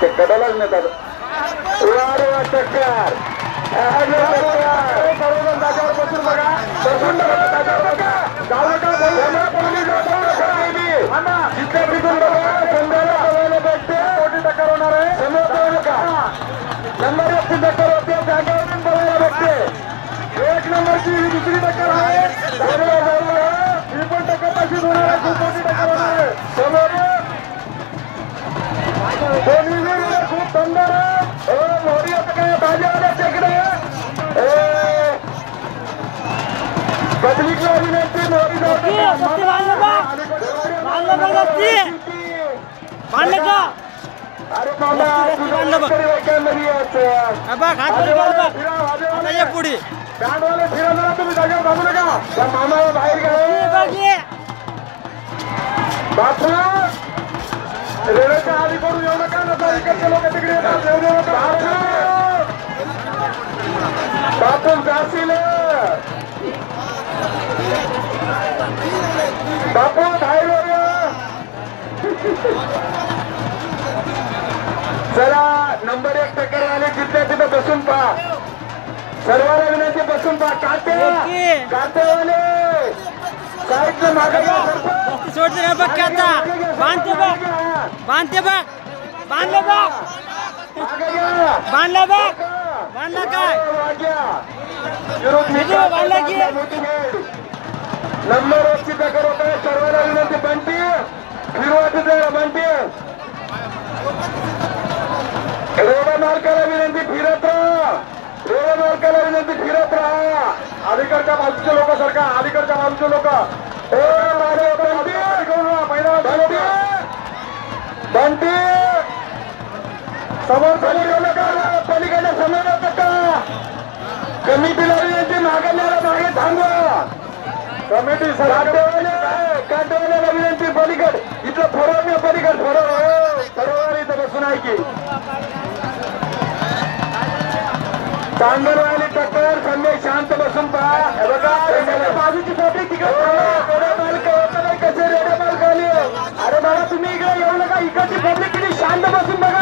ते कडालाच नेतात वारवा टक्कर सर्वजण जागेवर बसून बघा बसून जागेवर बघा जाऊ नका जिथे तिथून बघा संध्याला बघायला भेटते मोठी टक्कर होणार आहे समोर जाऊ नका नंबर 1 ची टक्कर होते जागेवरून बघायला भेटते 1 नंबरची ही दुसरी टक्कर आहे ही पण टक्कर तशीच होणार आहे खूप मोठी टक्कर होणार आहे समोर खूप सुंदर मोरी आता काय भाज्या तिकडे पब्लिकला विनंती मोरी अरे पुढे बँडवाले फिरवणार तुम्ही जागेवर थांबू नका त्या मामाला बाहेर गेले बापू रेल्वेच्या आधी करून येऊ नका नका इकडचे लोक तिकडे येतात बापू जाशील बापू बाहेर चला नंबर 1 टक्कर वाले जिथल्या तिथे बसून पहा सर्वांना विनंती बसून पहा काटेवाले साईडला मागे सोडते ना बघ आता बांधते बघ बांधते बघ बांधले बघ बांधला बघ बांधला काय बांधला की नंबर 1 ची टक्कर होत आहे सर्वांना विनंती बंटी फिरवायचं जरा बंटी रेल्वे मालकाला विनंती फिरत राहा रेल्वे मालकाला विनंती फिरत राहा अलीकडच्या बाजूचे लोक सरका अलीकडच्या बाजूचे लोक बंटी समोर समोर येऊ नका पलीकडे समोर येऊ नका कमिटीला विनंती मागे न्यायला मागे थांबवा कमिटी काटेवाल्याला विनंती पलीकड इथं फरोर पलीकड फरोर इथं बसून आहे की चांदरवाली टक्कर संदेश शांत बसून पहा बघा बाजूची पब्लिक तिकडे मालक होत नाही कसे रेडे मालक आले अरे बाबा तुम्ही इकडे येऊ नका इकडची पब्लिक किती शांत बसून बघा